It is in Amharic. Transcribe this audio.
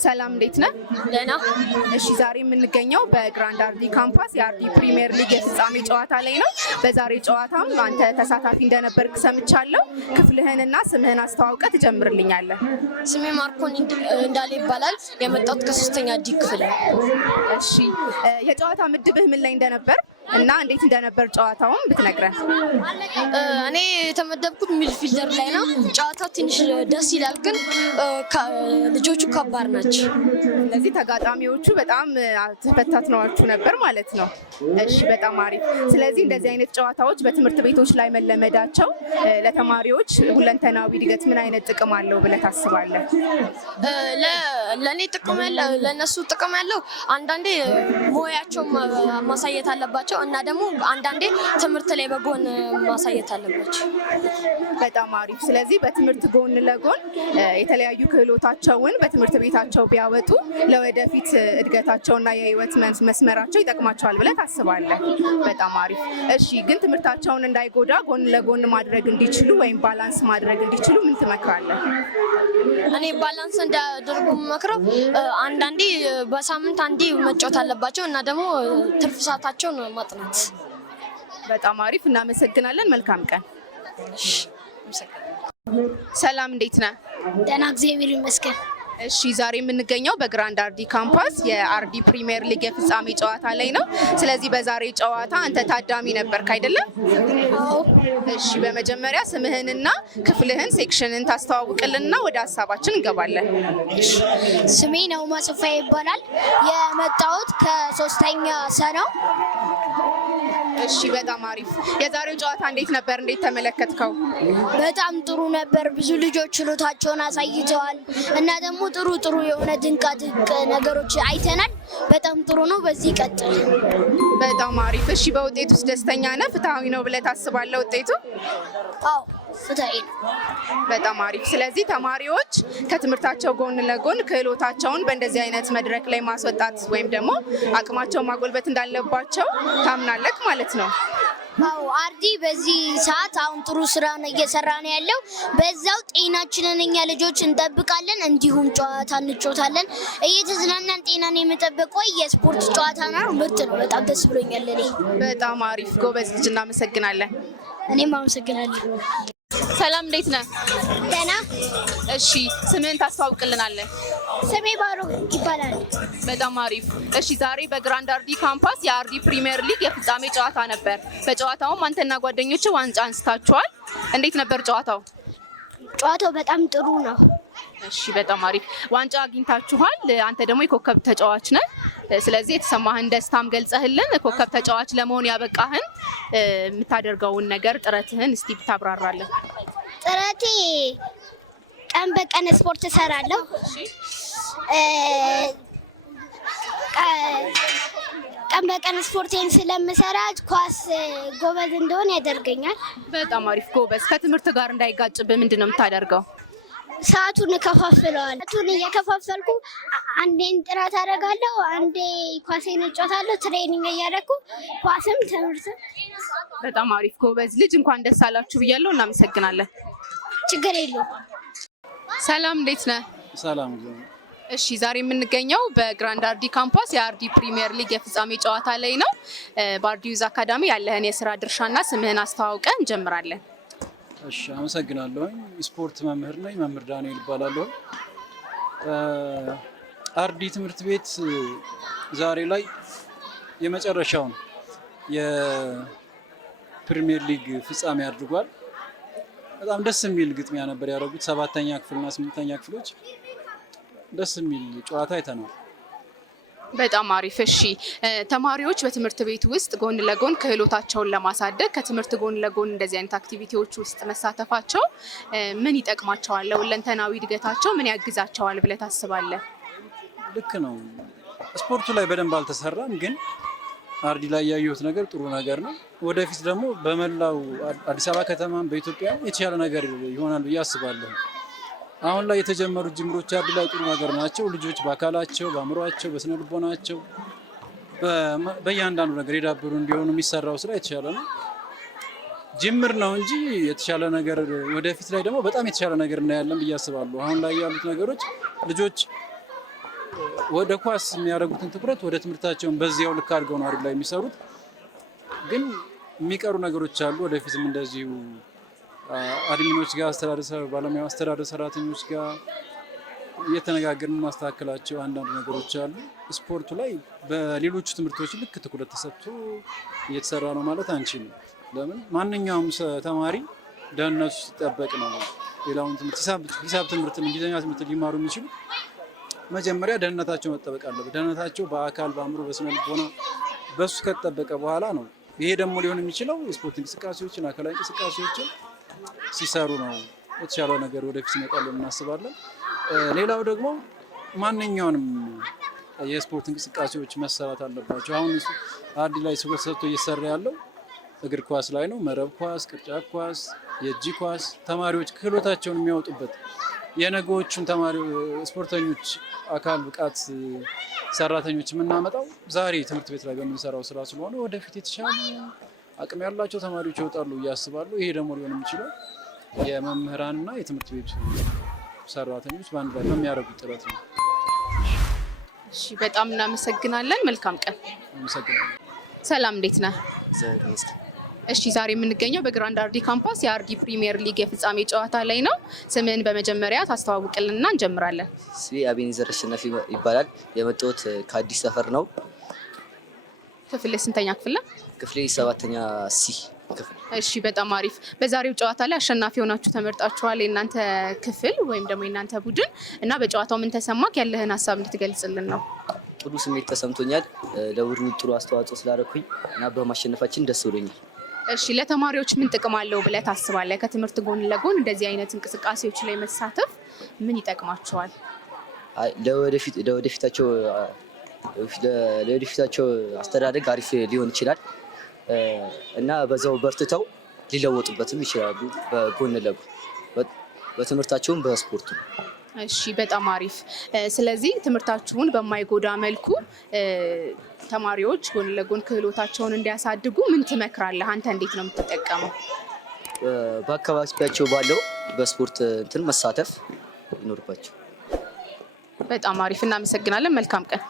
ሰላም እንዴት ነህ? ደህና። እሺ ዛሬ የምንገኘው በግራንድ አርዲ ካምፓስ የአርዲ ፕሪሚየር ሊግ የፍጻሜ ጨዋታ ላይ ነው። በዛሬ ጨዋታም አንተ ተሳታፊ እንደነበርክ ሰምቻለሁ። ክፍልህንና ስምህን አስተዋውቀህ ትጀምርልኛለህ? ስሜ ማርኮን እንዳለ ይባላል። የመጣሁት ከ3ኛ ዲ ክፍል ነው። እሺ የጨዋታ ምድብህ ምን ላይ እንደነበር እና እንዴት እንደነበር ጨዋታውን ብትነግረን? እኔ የተመደብኩት ሚድፊልደር ላይ ነው። ጨዋታው ትንሽ ደስ ይላል፣ ግን ልጆቹ ከባድ ናቸው። ስለዚህ ተጋጣሚዎቹ በጣም ተፈታትነዋችሁ ነበር ማለት ነው። እሺ በጣም አሪፍ። ስለዚህ እንደዚህ አይነት ጨዋታዎች በትምህርት ቤቶች ላይ መለመዳቸው ለተማሪዎች ሁለንተናዊ እድገት ምን አይነት ጥቅም አለው ብለህ ታስባለህ? ለእኔ ጥቅም ያለው ለእነሱ ጥቅም ያለው አንዳንዴ ሙያቸው ማሳየት አለባቸው እና ደግሞ አንዳንዴ ትምህርት ላይ በጎን ማሳየት አለባቸው። በጣም አሪፍ። ስለዚህ በትምህርት ጎን ለጎን የተለያዩ ክህሎታቸውን በትምህርት ቤታቸው ቢያወጡ ለወደፊት እድገታቸውና የህይወት መስመራቸው ይጠቅማቸዋል ብለህ ታስባለህ? በጣም አሪፍ። እሺ ግን ትምህርታቸውን እንዳይጎዳ ጎን ለጎን ማድረግ እንዲችሉ ወይም ባላንስ ማድረግ እንዲችሉ ምን ትመክራለህ? እኔ ባላንስ እንዲያደርጉ መክረው አንዳንዴ በሳምንት አንዴ መጫወት አለባቸው እና ደግሞ ትርፍ ሰዓታቸውን ማጥናት። በጣም አሪፍ። እናመሰግናለን። መልካም ቀን። ሰላም እንዴት ነህ? ደህና እግዚአብሔር ይመስገን። እሺ ዛሬ የምንገኘው በግራንድ አርዲ ካምፓስ የአርዲ ፕሪሚየር ሊግ የፍጻሜ ጨዋታ ላይ ነው። ስለዚህ በዛሬ ጨዋታ አንተ ታዳሚ ነበርክ አይደለም? አዎ። እሺ በመጀመሪያ ስምህንና ክፍልህን ሴክሽንን ታስተዋውቅልንና ወደ ሀሳባችን እንገባለን። ስሜ ነውማ ሶፋ ይባላል። የመጣሁት ከ3ኛ ሰ ነው። እሺ በጣም አሪፍ። የዛሬው ጨዋታ እንዴት ነበር? እንዴት ተመለከትከው? በጣም ጥሩ ነበር። ብዙ ልጆች ችሎታቸውን አሳይተዋል እና ደግሞ ጥሩ የሆነ ድንቅ ነገሮች አይተናል። በጣም ጥሩ ነው። በዚህ ቀጥል። በጣም አሪፍ። እሺ በውጤቱ ውስጥ ደስተኛ ነህ? ፍትሃዊ ነው ብለህ ታስባለህ ውጤቱ? አዎ ፍትሃዊ ነው። በጣም አሪፍ። ስለዚህ ተማሪዎች ከትምህርታቸው ጎን ለጎን ክህሎታቸውን በእንደዚህ አይነት መድረክ ላይ ማስወጣት ወይም ደግሞ አቅማቸውን ማጎልበት እንዳለባቸው ታምናለህ ማለት ነው? አዎ አርዲ በዚህ ሰዓት አሁን ጥሩ ስራ ነው እየሰራ ነው ያለው። በዛው ጤናችንን እኛ ልጆች እንጠብቃለን፣ እንዲሁም ጨዋታ እንጫወታለን። እየተዝናናን ጤናን የምጠብቀው የስፖርት ጨዋታ ነው። ምርጥ ነው። በጣም ደስ ብሎኛል እኔ። በጣም አሪፍ ጎበዝ ልጅ፣ እናመሰግናለን። እኔም አመሰግናለሁ። ሰላም እንዴት ነህ? ደህና። እሺ ስምህን ታስተዋውቅልናለህ? ስሜ ባሮ ይባላል። በጣም አሪፍ። እሺ ዛሬ በግራንድ አርዲ ካምፓስ የአርዲ ፕሪሚየር ሊግ የፍጻሜ ጨዋታ ነበር። በጨዋታውም አንተና ጓደኞች ዋንጫ አንስታችኋል። እንዴት ነበር ጨዋታው? ጨዋታው በጣም ጥሩ ነው። እሺ በጣም አሪፍ። ዋንጫ አግኝታችኋል። አንተ ደግሞ የኮከብ ተጫዋች ነህ። ስለዚህ የተሰማህን ደስታም ገልጸህልን ኮከብ ተጫዋች ለመሆን ያበቃህን የምታደርገውን ነገር ጥረትህን እስቲ ብታብራራለን። ጥረቴ ቀን በቀን ስፖርት እሰራለሁ። ቀን በቀን ስፖርቴን ስለምሰራ ኳስ ጎበዝ እንደሆነ ያደርገኛል። በጣም አሪፍ ጎበዝ። ከትምህርት ጋር እንዳይጋጭብህ ምንድን ነው የምታደርገው? ሰዓቱን እከፋፍለዋለሁ። ሰዓቱን እየከፋፈልኩ አንዴን ጥራት አደርጋለሁ፣ አንዴ ኳሴን እጫወታለሁ። ትሬኒንግ እያደረኩ ኳስም ትምህርትም። በጣም አሪፍ ጎበዝ ልጅ። እንኳን ደስ አላችሁ ብያለሁ። እናመሰግናለን። ችግር የለውም። ሰላም እንዴት ነህ? ሰላም። እሺ ዛሬ የምንገኘው በግራንድ አርዲ ካምፓስ የአርዲ ፕሪሚየር ሊግ የፍጻሜ ጨዋታ ላይ ነው። በአርዲ ዩዝ አካዳሚ ያለህን የስራ ድርሻና ስምህን አስተዋውቀን እንጀምራለን። እሺ አመሰግናለሁ። ስፖርት መምህር ነኝ። መምህር ዳንኤል እባላለሁ። አርዲ ትምህርት ቤት ዛሬ ላይ የመጨረሻውን የፕሪሚየር ሊግ ፍጻሜ አድርጓል። በጣም ደስ የሚል ግጥሚያ ነበር ያደረጉት። 7ኛ ክፍልና 8ኛ ክፍሎች ደስ የሚል ጨዋታ አይተናል። በጣም አሪፍ። እሺ ተማሪዎች በትምህርት ቤት ውስጥ ጎን ለጎን ክህሎታቸውን ለማሳደግ ከትምህርት ጎን ለጎን እንደዚህ አይነት አክቲቪቲዎች ውስጥ መሳተፋቸው ምን ይጠቅማቸዋል? ለሁለንተናዊ እድገታቸው ምን ያግዛቸዋል ብለህ ታስባለህ? ልክ ነው። ስፖርቱ ላይ በደንብ አልተሰራም፣ ግን አርዲ ላይ ያየሁት ነገር ጥሩ ነገር ነው። ወደፊት ደግሞ በመላው አዲስ አበባ ከተማም በኢትዮጵያ የተሻለ ነገር ይሆናል ብዬ አስባለሁ። አሁን ላይ የተጀመሩት ጅምሮች አርዲ ላይ ጥሩ ነገር ናቸው። ልጆች በአካላቸው፣ በአእምሯቸው፣ በስነ ልቦናቸው በእያንዳንዱ ነገር የዳበሩ እንዲሆኑ የሚሰራው ስራ የተሻለ ነው። ጅምር ነው እንጂ የተሻለ ነገር ወደፊት ላይ ደግሞ በጣም የተሻለ ነገር እናያለን ብዬ አስባለሁ። አሁን ላይ ያሉት ነገሮች ልጆች ወደ ኳስ የሚያደርጉትን ትኩረት ወደ ትምህርታቸውን በዚያው ልክ አድርገው ነው አሪፍ ላይ የሚሰሩት። ግን የሚቀሩ ነገሮች አሉ። ወደፊትም እንደዚሁ አድሚኖች ጋር ባለሙያ አስተዳደር ሰራተኞች ጋር እየተነጋገርን ማስተካከላቸው አንዳንድ ነገሮች አሉ። ስፖርቱ ላይ በሌሎቹ ትምህርቶች ልክ ትኩረት ተሰጥቶ እየተሰራ ነው ማለት አንችልም። ለምን ማንኛውም ተማሪ ደህንነቱ ሲጠበቅ ነው ሌላውን ትምህርት ሂሳብ ትምህርትን እንግሊዝኛ ትምህርት ሊማሩ የሚችሉ መጀመሪያ ደህንነታቸው መጠበቅ አለበት። ደህንነታቸው በአካል በአእምሮ በስነ ልቦና በሱ ከተጠበቀ በኋላ ነው። ይሄ ደግሞ ሊሆን የሚችለው የስፖርት እንቅስቃሴዎችን አካላዊ እንቅስቃሴዎችን ሲሰሩ ነው የተሻለው ነገር ወደፊት ይመጣል እናስባለን። ሌላው ደግሞ ማንኛውንም የስፖርት እንቅስቃሴዎች መሰራት አለባቸው። አሁን አርዲ ላይ ትኩረት ሰጥቶ እየሰራ ያለው እግር ኳስ ላይ ነው። መረብ ኳስ፣ ቅርጫት ኳስ፣ የእጅ ኳስ ተማሪዎች ክህሎታቸውን የሚያወጡበት የነገዎቹን ስፖርተኞች አካል ብቃት ሰራተኞች የምናመጣው ዛሬ ትምህርት ቤት ላይ በምንሰራው ስራ ስለሆነ ወደፊት የተሻሉ አቅም ያላቸው ተማሪዎች ይወጣሉ እያስባሉ። ይሄ ደግሞ ሊሆን የሚችለው የመምህራንና የትምህርት ቤቱ ሰራተኞች በአንድ ላይ በሚያደርጉት ጥረት ነው። እሺ፣ በጣም እናመሰግናለን። መልካም ቀን። አመሰግናለሁ። ሰላም፣ እንዴት ነህ? እሺ፣ ዛሬ የምንገኘው በግራንድ አርዲ ካምፓስ የአርዲ ፕሪሚየር ሊግ የፍጻሜ ጨዋታ ላይ ነው። ስምህን በመጀመሪያ ታስተዋውቅልንና እንጀምራለን። ስሜ አቤኔዘር አሸናፊ ይባላል። የመጣሁት ከአዲስ ሰፈር ነው። ክፍል ስንተኛ ክፍል ነው? ክፍሌ 7ኛ ሲ ክፍል። እሺ፣ በጣም አሪፍ። በዛሬው ጨዋታ ላይ አሸናፊ ሆናችሁ ተመርጣችኋል፣ የእናንተ ክፍል ወይም ደግሞ የእናንተ ቡድን እና በጨዋታው ምን ተሰማክ? ያለህን ሀሳብ እንድትገልጽልን ነው። ጥሩ ስሜት ተሰምቶኛል። ለቡድኑ ጥሩ አስተዋጽኦ ስላደረኩኝ እና በማሸነፋችን ደስ ብሎኛል። እሺ፣ ለተማሪዎች ምን ጥቅም አለው ብለህ ታስባለህ? ከትምህርት ጎን ለጎን እንደዚህ አይነት እንቅስቃሴዎች ላይ መሳተፍ ምን ይጠቅማቸዋል? ለወደፊታቸው አስተዳደግ አሪፍ ሊሆን ይችላል እና በዛው በርትተው ሊለወጡበትም ይችላሉ፣ በጎን ለጎን በትምህርታቸውም በስፖርቱ። እሺ፣ በጣም አሪፍ። ስለዚህ ትምህርታችሁን በማይጎዳ መልኩ ተማሪዎች ጎን ለጎን ክህሎታቸውን እንዲያሳድጉ ምን ትመክራለህ? አንተ እንዴት ነው የምትጠቀመው? በአካባቢያቸው ባለው በስፖርት እንትን መሳተፍ ይኖርባቸው። በጣም አሪፍ። እናመሰግናለን። መልካም ቀን።